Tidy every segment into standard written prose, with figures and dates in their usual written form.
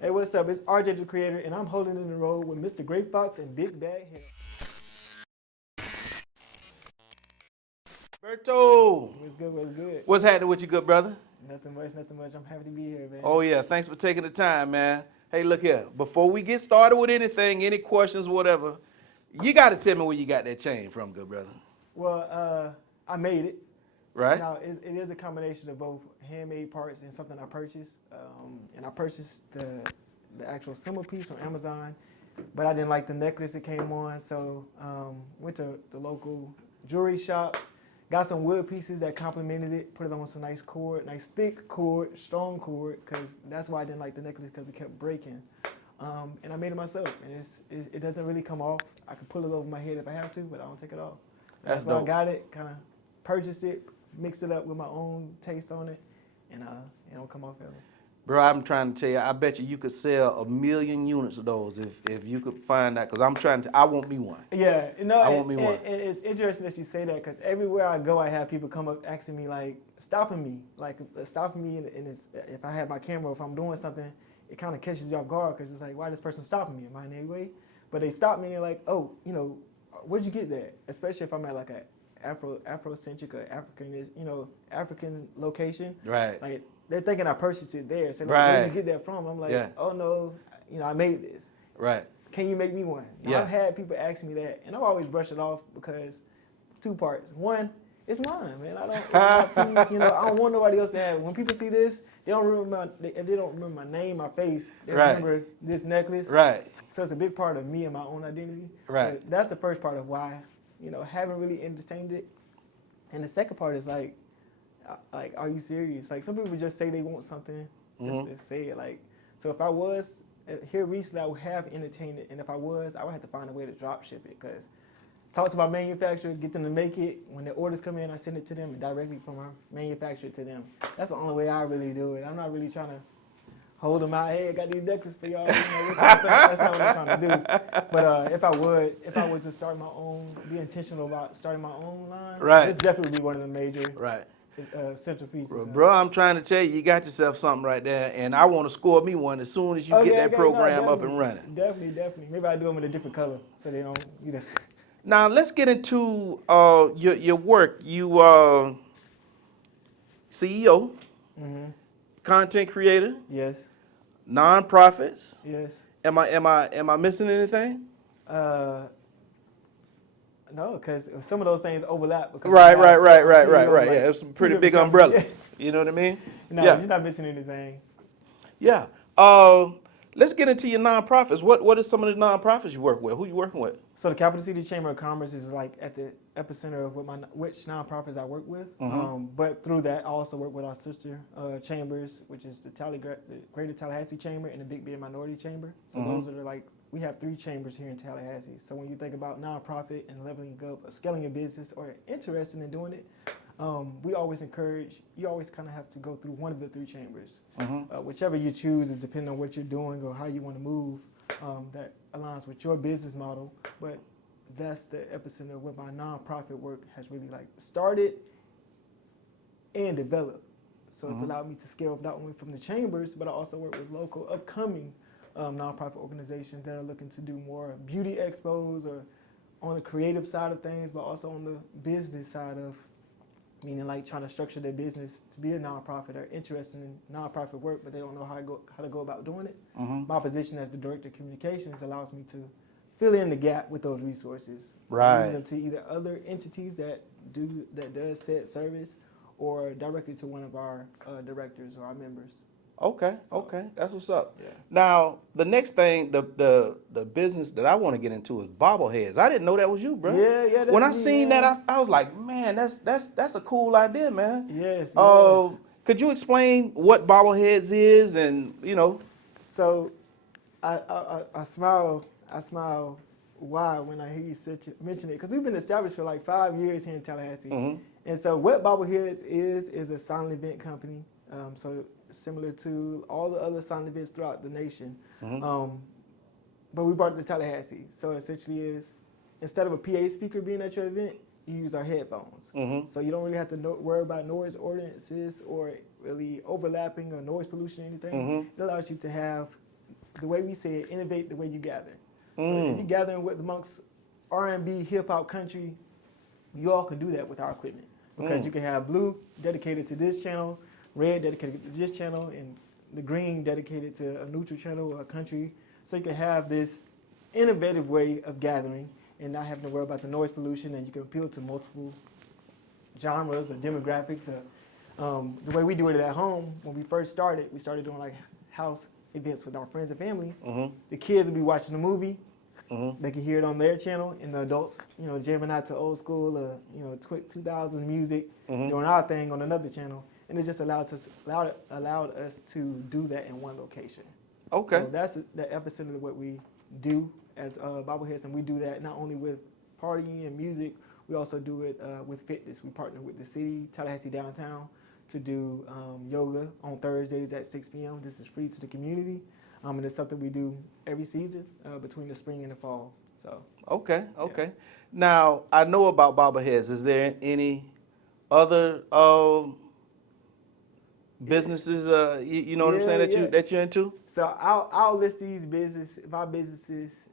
Hey, what's up? It's RJ the Creator, and I'm holding in the road with Mr. Gray Fox and Big Bad Hair. Berto, What's good? What's good? what's happening with you, good brother? Nothing much, nothing much. I'm happy to be here, man. Oh yeah, thanks for taking the time, man. Hey, look here. Before we get started with anything, any questions, whatever, you got to tell me where you got that chain from, good brother. Well, I made it. Right? Now, it is a combination of both handmade parts and something I purchased. And I purchased the actual symbol piece from Amazon, but I didn't like the necklace it came on, so went to the local jewelry shop, got some wood pieces that complemented it, put it on some nice cord, nice thick cord, strong cord, because that's why I didn't like the necklace, because it kept breaking. And I made it myself, and it doesn't really come off. I can pull it over my head if I have to, but I don't take it off. So that's why I got it, kind of purchased it, mixed it up with my own taste on it, and it don't come off ever. Bro, I'm trying to tell you, I bet you could sell 1 million units of those if you could find that, because I want me one. Yeah, I want me one. And it's interesting that you say that, because everywhere I go, I have people come up asking me, like, stopping me, and if I have my camera, if I'm doing something, it kind of catches you off guard, because it's like, why this person stopping me? Am I in any way? But they stop me, and they're like, oh, where'd you get that? Especially if I'm at like a Afrocentric or African location. Right. Like, they're thinking I purchased it there. So like, Right. where'd you get that from? I'm like, oh no, I made this. Right. Can you make me one? Now, I've had people ask me that, and I've always brushed it off because two parts. One, it's mine, man. It's my piece. I don't want nobody else to have it. When people see this, they don't remember my name, my face. They remember this necklace. Right. So it's a big part of me and my own identity. Right. So that's the first part of why, haven't really entertained it. And the second part is like, are you serious? Like, some people just say they want something just to say it. Like, so if I was here recently, I would have entertained it. And if I was, I would have to find a way to drop ship it, because talk to my manufacturer, get them to make it. When the orders come in, I send it to them and directly from our manufacturer to them. That's the only way I really do it. I'm not really trying to hold them out. Hey, I got these necklaces for y'all. That's not what I'm trying to do. But if I would to start my own, be intentional about starting my own line, this definitely would be one of the major central pieces. Bro, I'm trying to tell you, you got yourself something right there, and I want to score me one as soon as you get that program up and running. Definitely. Maybe I do them in a different color so they don't, Now, let's get into your work. You CEO, content creator, yes, nonprofits. yes. Am I missing anything? No, because some of those things overlap. Right. Yeah, there's some pretty big umbrellas. You know what I mean? No, you're not missing anything. Yeah. Let's get into your nonprofits. What are some of the nonprofits you work with? Who you working with? So the Capital City Chamber of Commerce is like at the epicenter of which nonprofits I work with. But through that, I also work with our sister chambers, which is the Greater Tallahassee Chamber and the Big Bend Minority Chamber. So those are we have 3 chambers here in Tallahassee. So when you think about nonprofit and leveling up, or scaling your business, or interested in doing it, we always encourage, you always kind of have to go through one of the 3 chambers. Whichever you choose is depending on what you're doing or how you want to move, that aligns with your business model. But that's the epicenter of where my nonprofit work has really started and developed. So it's allowed me to scale not only from the chambers, but I also work with local upcoming nonprofit organizations that are looking to do more beauty expos, or on the creative side of things, but also on the business side of, meaning like trying to structure their business to be a nonprofit, or interested in nonprofit work, but they don't know how to go about doing it. My position as the director of communications allows me to fill in the gap with those resources, leading them to either other entities that does said service, or directly to one of our directors or our members. Okay, that's what's up. Yeah. Now, the next thing, the business that I want to get into is bobbleheads. I didn't know that was you, bro. Yeah. When I seen that, I was like, man, that's a cool idea, man. Yes. Could you explain what bobbleheads is, and So, I smile wide when I hear you mention it, because we've been established for like 5 years here in Tallahassee. And so, what bobbleheads is a silent event company. So similar to all the other silent events throughout the nation. But we brought it to Tallahassee. So essentially is, instead of a PA speaker being at your event, you use our headphones. So you don't really have to worry about noise ordinances or really overlapping or noise pollution or anything. It allows you to have the way we say it, innovate the way you gather. So if you're gathering with amongst R&B, hip hop, country, you all can do that with our equipment because you can have blue dedicated to this channel, red dedicated to this channel, and the green dedicated to a neutral channel or a country. So you can have this innovative way of gathering and not having to worry about the noise pollution, and you can appeal to multiple genres or demographics. The way we do it at home, when we first started, we started doing like house events with our friends and family. The kids would be watching the movie. They can hear it on their channel, and the adults, jamming out to old school, 2000s music, doing our thing on another channel. And it just allowed us to do that in one location. Okay. So that's the epicenter of what we do as bobbleheads, and we do that not only with partying and music, we also do it with fitness. We partner with the city, Tallahassee downtown, to do yoga on Thursdays at 6 p.m. This is free to the community, and it's something we do every season between the spring and the fall. So. Okay. Now, I know about bobbleheads. Is there any other businesses, you know what I'm saying, that you're into? So I'll list these my businesses,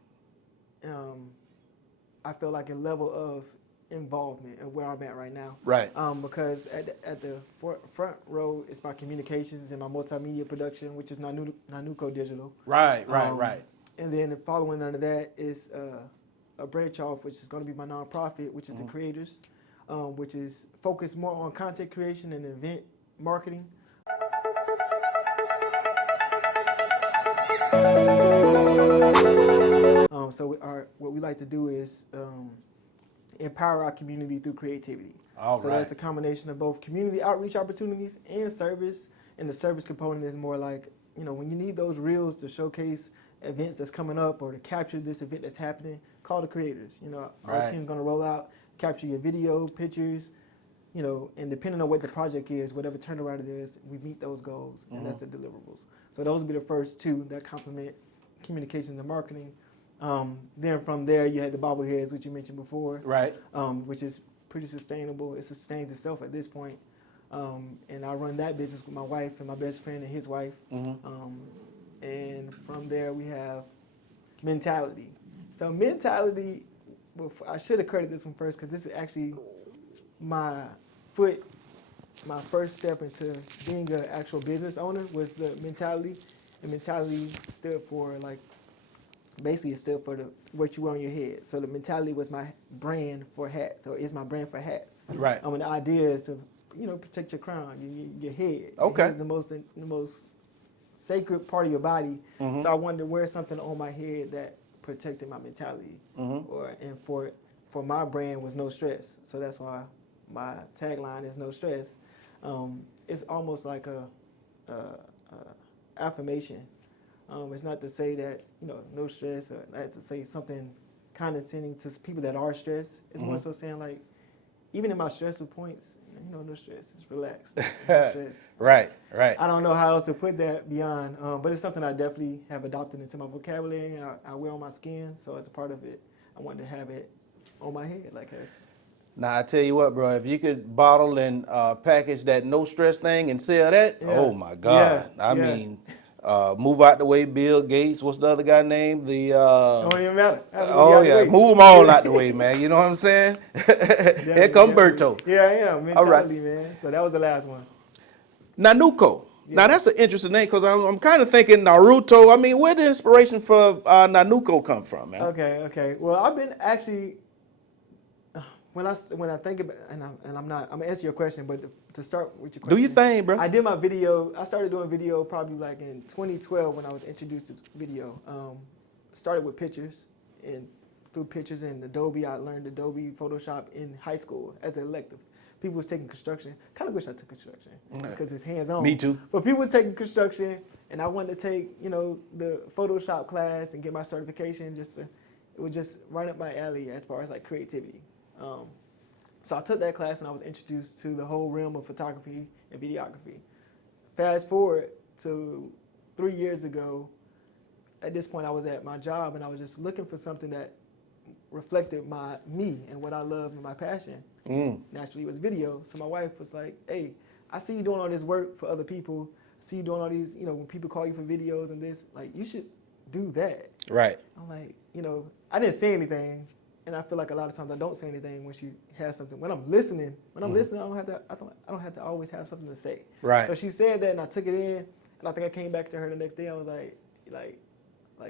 I feel like a level of involvement of where I'm at right now. Right. Because at the front row is my communications and my multimedia production, which is NaNuKo Digital. Right. And then following under that is a branch off, which is going to be my nonprofit, which is the Creators, which is focused more on content creation and event marketing. So what we like to do is empower our community through creativity. So that's a combination of both community outreach opportunities and service. And the service component is more like, when you need those reels to showcase events that's coming up or to capture this event that's happening, call the creators. Our team's going to roll out, capture your video, pictures, and depending on what the project is, whatever turnaround it is, we meet those goals, and that's the deliverables. So those would be the first two that complement communications and marketing. Then from there, you had the bobbleheads, which you mentioned before, which is pretty sustainable. It sustains itself at this point. And I run that business with my wife and my best friend and his wife. And from there, we have Mentality. So Mentality, I should have credited this one first because this is actually my first step into being an actual business owner was the Mentality. And Mentality stood for basically it stood for what you wear on your head. So the Mentality was my brand for hats. So it's my brand for hats. Right. And the idea is to, protect your crown, your head. Okay. Your head is the most sacred part of your body. So I wanted to wear something on my head that protected my mentality. And for my brand was no stress. So that's why my tagline is no stress. It's almost like a affirmation. It's not to say that, no stress, or that's to say something condescending to people that are stressed. It's more so saying even in my stressful points, no stress, it's relaxed. No stress. Right. I don't know how else to put that beyond, but it's something I definitely have adopted into my vocabulary and I wear on my skin. So as a part of it, I wanted to have it on my head like this. Now, I tell you what, bro, if you could bottle and package that no stress thing and sell that, oh my God. I mean, move out the way, Bill Gates. What's the other guy name? Don't even matter. Move them all out the way, man. You know what I'm saying? Here come Berto. Yeah, I am. Mentality, man. So that was the last one. NaNuKo. Now, that's an interesting name because I'm kind of thinking Naruto. I mean, where did the inspiration for NaNuKo come from, man? Okay. Well, I've been actually, when I think about, and I'm going to answer your question, but to start with your question. Do your thing, bro. I started doing video probably in 2012 when I was introduced to video. Started with pictures, and through pictures in Adobe, I learned Adobe Photoshop in high school as an elective. People was taking construction. Kind of wish I took construction because it's hands-on. Me too. But people were taking construction, and I wanted to take, the Photoshop class and get my certification. It was just right up my alley as far as creativity. So I took that class and I was introduced to the whole realm of photography and videography. Fast forward to 3 years ago, at this point I was at my job and I was just looking for something that reflected me and what I love and my passion. Naturally it was video. So my wife was like, hey, I see you doing all this work for other people. I see you doing all these, when people call you for videos and this, you should do that. Right. I'm like, you know, I didn't say anything, and I feel like a lot of times I don't say anything when she has something. When I'm listening, I don't have to always have something to say. Right. So she said that, and I took it in, and I think I came back to her the next day. I was like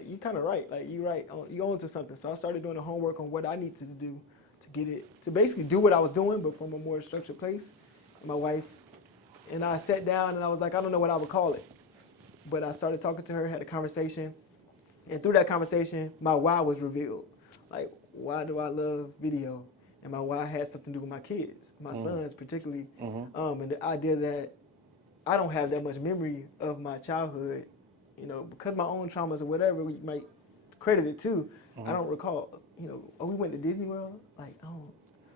you kind of right. Like you right. You on to something. So I started doing the homework on what I need to do to get it to basically do what I was doing, but from a more structured place. My wife and I sat down, and I was like, I don't know what I would call it, but I started talking to her, had a conversation, and through that conversation, my why was revealed. Like, why do I love video? And my why had something to do with my kids, my sons particularly, and the idea that I don't have that much memory of my childhood, you know, because my own traumas or whatever we might credit it to, I don't recall, you know, oh, we went to Disney World? Like, oh.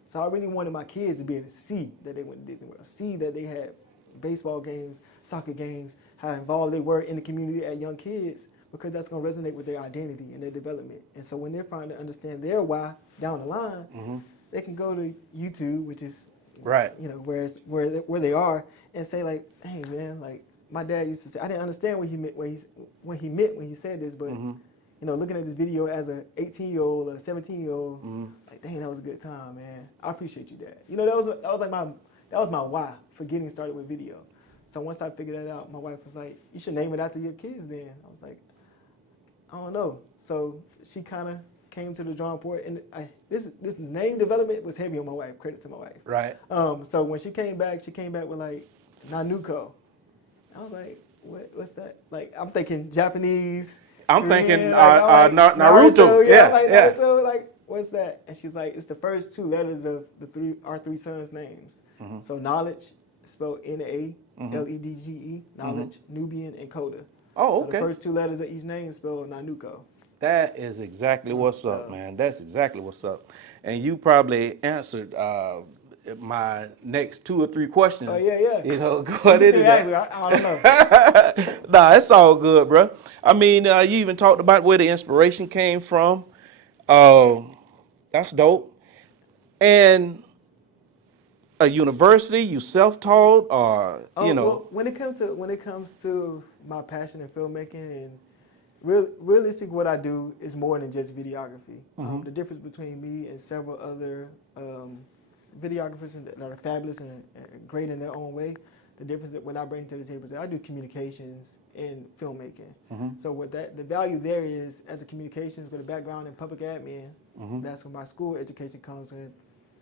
So I really wanted my kids to be able to see that they went to Disney World, see that they had baseball games, soccer games, how involved they were in the community as young kids, because that's going to resonate with their identity and their development. And so when they're trying to understand their why down the line, they can go to YouTube, which is, right, you know, where they are, and say like, hey man, like my dad used to say, I didn't understand what he meant when he said this, but you know, looking at this video as a 18-year-old or 17-year-old, like, dang, that was a good time, man. I appreciate you, Dad. You know, that was my why for getting started with video. So once I figured that out, my wife was like, you should name it after your kids then. I was like, I don't know. So she kind of came to the drawing board, and this name development was heavy on my wife. Credit to my wife. Right. So when she came back with like NaNuKo. I was like, what's that? Like, I'm thinking Japanese. I'm Korean, thinking like, Naruto. Yeah, Naruto, like, what's that? And she's like, it's the first two letters of our three sons' names. So knowledge, spelled Naledge, knowledge, Nubian, and Coda. Oh, so okay. the first two letters of each name spelled NaNuKo. That is exactly what's up, man. That's exactly what's up. And you probably answered my next 2 or 3 questions. Oh, yeah. You know, going into that. I don't know. Nah, it's all good, bro. I mean, you even talked about where the inspiration came from. That's dope. And a university, you self-taught, or you know? Well, when it comes to my passion in filmmaking and realistically, what I do is more than just videography. The difference between me and several other videographers that are fabulous and great in their own way, the difference that what I bring to the table is that I do communications in filmmaking. So what the value there is, as a communications with a background in public admin, that's where my school education comes with,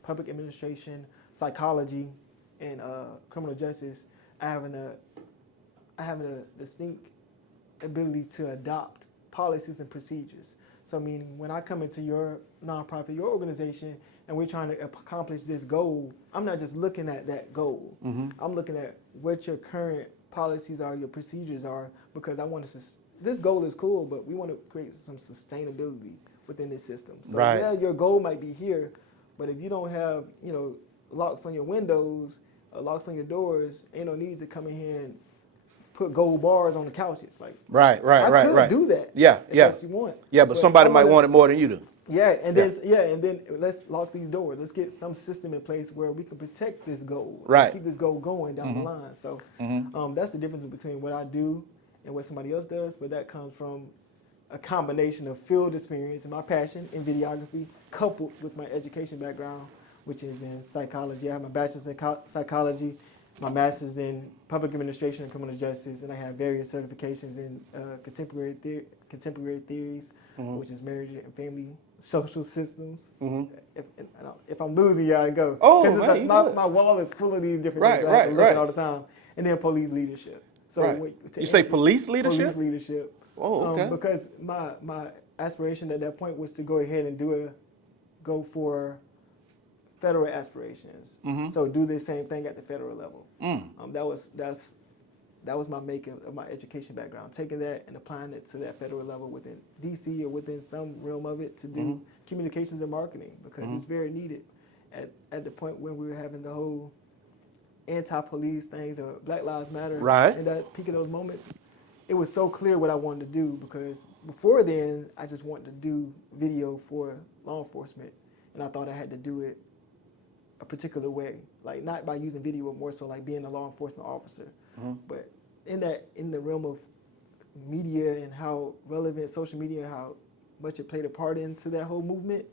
public administration, psychology, and criminal justice. I have a distinct ability to adopt policies and procedures. So meaning when I come into your nonprofit, your organization, and we're trying to accomplish this goal, I'm not just looking at that goal. I'm looking at what your current policies are, your procedures are, because I want to, this goal is cool, but we want to create some sustainability within this system. So yeah, your goal might be here, but if you don't have, you know, locks on your windows, locks on your doors, ain't no need to come in here and put gold bars on the couches. Like, I could do that. Yeah, if that's what you want. Yeah, but somebody might want it more than you do. Yeah, and then let's lock these doors. Let's get some system in place where we can protect this goal. Right. Keep this goal going down the line. So that's the difference between what I do and what somebody else does. But that comes from a combination of field experience and my passion in videography, coupled with my education background, which is in psychology. I have my bachelor's in psychology, my master's in public administration and criminal justice, and I have various certifications in contemporary theories, which is marriage and family social systems. If I'm losing you, I go. Oh, because man, like my wall is full of these different things I look at all the time. And then police leadership. So you say police leadership? Police leadership. Oh, okay. Because my aspiration at that point was to go ahead and go for federal aspirations. So do the same thing at the federal level. That was my making of my education background, taking that and applying it to that federal level within DC or within some realm of it to do communications and marketing, because it's very needed at the point when we were having the whole anti-police things or Black Lives Matter. Right. And that's peak of those moments. It was so clear what I wanted to do, because before then I just wanted to do video for law enforcement, and I thought I had to do it a particular way, like not by using video, but more so like being a law enforcement officer. But in the realm of media and how relevant social media, how much it played a part into that whole movement,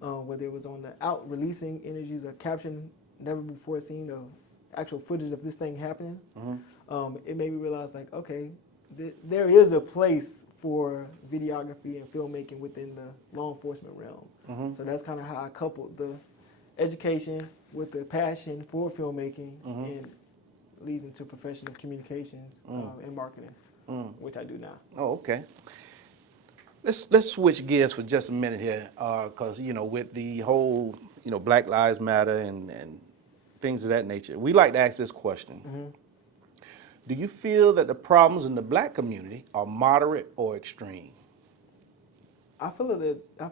whether it was on the out releasing energies or capturing never before seen of actual footage of this thing happening, it made me realize like, okay, there is a place for videography and filmmaking within the law enforcement realm. So that's kind of how I coupled the education with the passion for filmmaking and leads into professional communications and marketing, which I do now. Oh, okay. Let's switch gears for just a minute here, because with the whole Black Lives Matter and things of that nature, we like to ask this question: do you feel that the problems in the Black community are moderate or extreme? I feel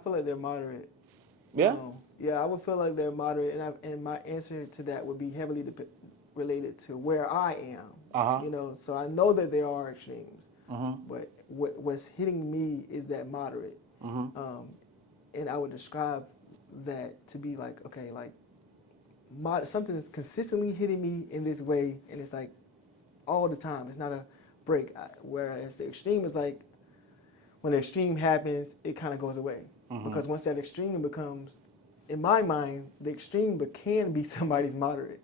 like they're moderate. Yeah. Yeah, I would feel like they're moderate, and my answer to that would be heavily related to where I am. So I know that there are extremes, but what's hitting me is that moderate, and I would describe that to be like, okay, like something that's consistently hitting me in this way, and it's like all the time. It's not a break. Whereas the extreme is like when the extreme happens, it kind of goes away, because once that extreme becomes, in my mind, the extreme can be somebody's moderate.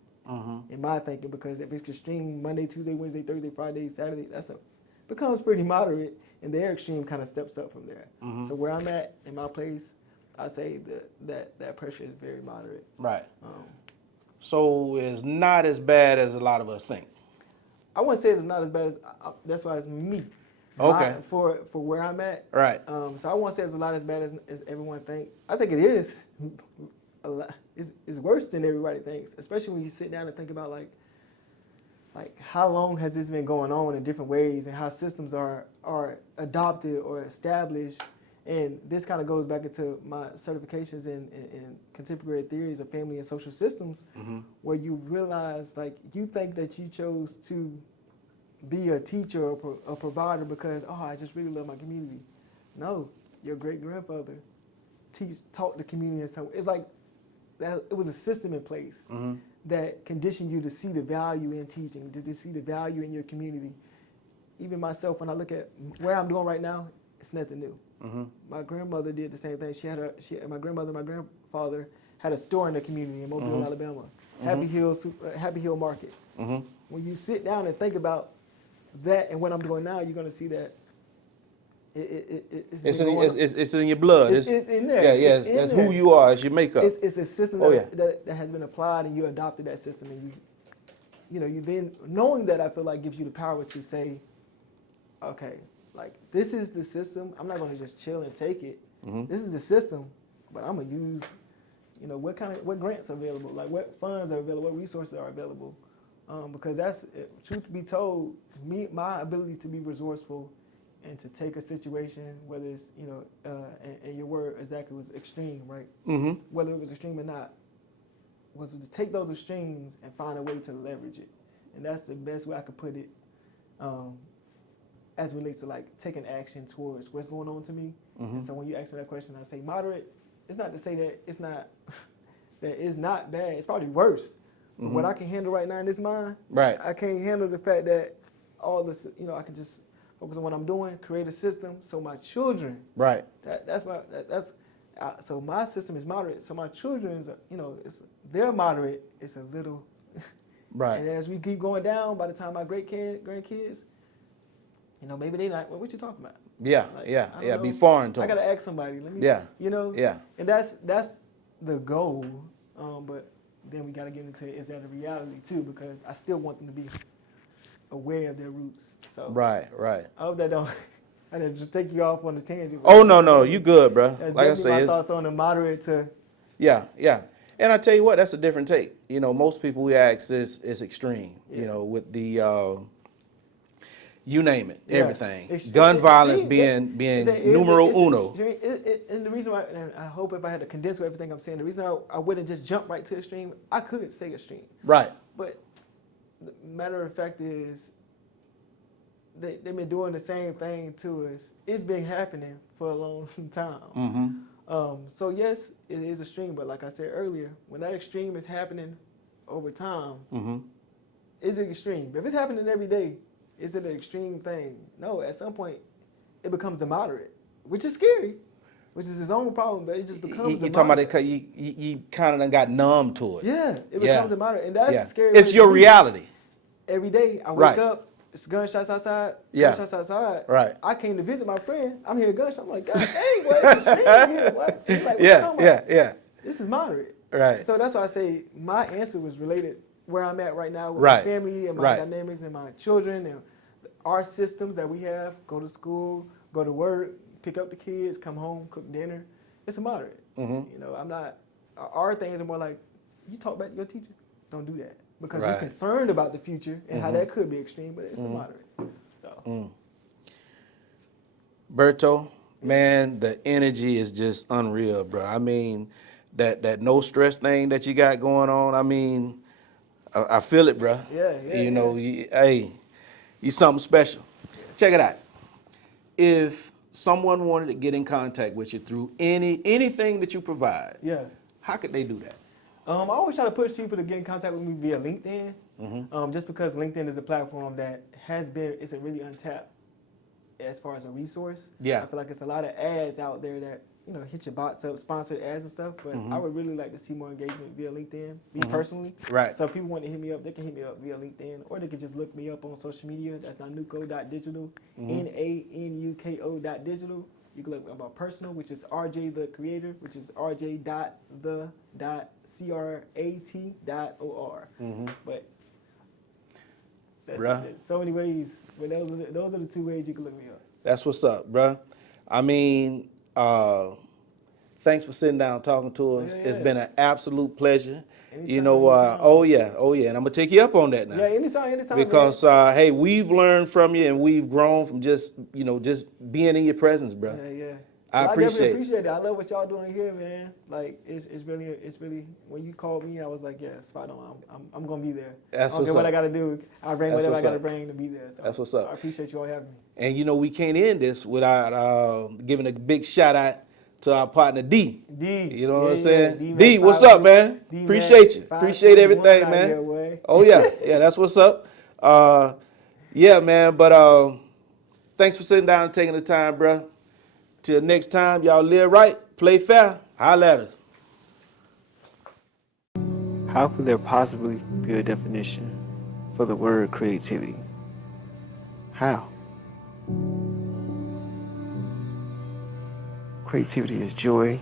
In my thinking, because if it's extreme Monday, Tuesday, Wednesday, Thursday, Friday, Saturday, becomes pretty moderate, and their extreme kind of steps up from there. So where I'm at in my place, I say that pressure is very moderate. Right. So it's not as bad as a lot of us think. I wouldn't say it's not as bad as that's why it's me. Okay. For where I'm at. Right. So I won't say it's a lot as bad as everyone thinks. I think it is. A lot. It's worse than everybody thinks, especially when you sit down and think about like how long has this been going on in different ways, and how systems are adopted or established. And this kind of goes back into my certifications in contemporary theories of family and social systems, where you realize, like, you think that you chose to be a teacher or a provider because, I just really love my community. No, your great-grandfather taught the community in some way. It's like that, it was a system in place that conditioned you to see the value in teaching, to see the value in your community. Even myself, when I look at where I'm doing right now, it's nothing new. My grandmother did the same thing. My grandmother and my grandfather had a store in the community in Mobile, Alabama, Happy Hill Market. When you sit down and think about that and what I'm doing now, you're going to see that it's in your blood. It's in there. Yeah, that's who you are. It's your makeup. It's a system that has been applied, and you adopted that system, and you then, knowing that, I feel like gives you the power to say, okay, like, this is the system. I'm not going to just chill and take it. This is the system, but I'm going to use, what grants are available, like what funds are available, what resources are available. Because that's, truth be told, my ability to be resourceful and to take a situation, whether it's, and your word exactly was extreme, right? Whether it was extreme or not, was to take those extremes and find a way to leverage it. And that's the best way I could put it, as it relates to like taking action towards what's going on to me. And so when you ask me that question, I say moderate. It's not to say that it's not bad. It's probably worse. But what I can handle right now in this mind, right? I can't handle the fact that all this, I can just focus on what I'm doing, create a system so my children, right? So my system is moderate. So my children's, they're moderate. It's a little, right. And as we keep going down, by the time my grandkids, maybe they not. What you talking about? Yeah, like, yeah. Be foreign to them. I gotta ask somebody. Let me. Yeah. Yeah. And that's the goal. But then we gotta get into, is that a reality too? Because I still want them to be aware of their roots. So. Right. I hope that don't. I didn't just take you off on a tangent. Oh no, you good, bro. That's like I said, my thoughts on the moderate to. Yeah. And I tell you what, that's a different take. Most people we ask is extreme. Yeah. With the you name it, everything. Extreme, Gun violence extreme, being numero uno. And the reason why, and I hope if I had to condense everything I'm saying, the reason I wouldn't just jump right to extreme, I could say extreme. Right. But the matter of fact is, they've been doing the same thing to us. It's been happening for a long time. So yes, it is extreme, but like I said earlier, when that extreme is happening over time, is it extreme? If it's happening every day, Is it an extreme thing? No, at some point, it becomes a moderate, which is scary, which is his own problem, but it just becomes You a talking about moderate. it because you kind of done got numb to it. Yeah, it becomes a moderate, and that's Yeah. a scary It's way your to be. reality. Every day, I wake Right. up, it's gunshots outside, Yeah. gunshots outside. Right. I came to visit my friend, I'm here gunshots, I'm like, God dang, boy, it's extreme here, boy. He's like, what you Yeah, talking about? yeah. This is moderate. Right. So that's why I say my answer was related where I'm at right now with Right. my family and my Right. dynamics and my children and our systems that we have. Go to school, go to work, pick up the kids, come home, cook dinner. It's a moderate. Mhm. You know, I'm not. Our things are more like, you talk back to your teacher. Don't do that because Right. we're concerned about the future and how that could be extreme, but it's a moderate. So. Berto, man, the energy is just unreal, bro. I mean, that no stress thing that you got going on, I mean, I feel it, bro. Yeah, You know, hey, you something special. Check it out. If someone wanted to get in contact with you through anything that you provide, Yeah. how could they do that? I always try to push people to get in contact with me via LinkedIn, just because LinkedIn is a platform that it's a really untapped as far as a resource. Yeah. I feel like it's a lot of ads out there that, hit your bots up, sponsored ads and stuff, but I would really like to see more engagement via LinkedIn, me personally. Right. So if people want to hit me up, they can hit me up via LinkedIn, or they can just look me up on social media. That's NaNuKo.digital, NaNuKo.digital. You can look at my personal, which is RJ the Creator, which is RJ.the.crat.or. But that's Bruh. it. There's so many ways, but those are the 2 ways you can look me up. That's what's up, bruh. I mean, thanks for sitting down and talking to us. Yeah, It's yeah. been an absolute pleasure. Anytime, Anytime. Oh yeah, and I'm gonna take you up on that now. Yeah, anytime. Because hey, we've learned from you and we've grown from just being in your presence, bruh. Yeah. I Well, appreciate definitely it. appreciate it. I love what y'all doing here, man. Like it's really when you called me, I was like, yeah, spot on. I'm gonna be there. That's I don't care what's what I up. gotta do. I bring That's whatever I what's gotta up. bring to be there. So That's what's up. I appreciate you all having me. And we can't end this without giving a big shout out to our partner D. D. You know what I'm Yeah, saying? D-Mac D, what's 5, up, man? D-Mac Appreciate you. 5, Appreciate 6, 1 everything, out man. here, boy. Oh yeah, that's what's up. Yeah, man. But thanks for sitting down and taking the time, bruh. Till next time, y'all live right, play fair, holla at us. How could there possibly be a definition for the word creativity? How? Creativity is joy,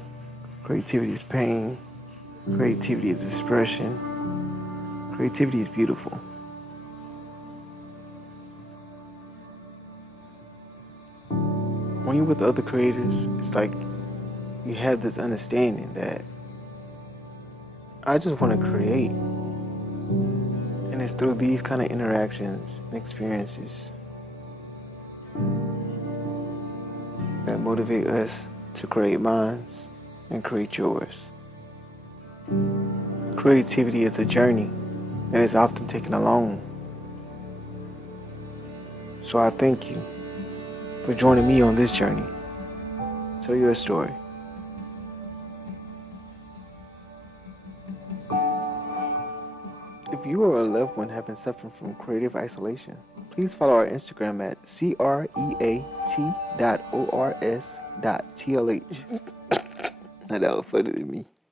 creativity is pain, creativity is expression, creativity is beautiful. When you're with other creators, it's like you have this understanding that I just want to create. And it's through these kind of interactions and experiences that motivate us to create minds and create yours. Creativity is a journey that is often taken alone. So I thank you for joining me on this journey. Tell your story. If you or a loved one have been suffering from creative isolation, please follow our Instagram at creat.ors.tlh. Now that was funny to me.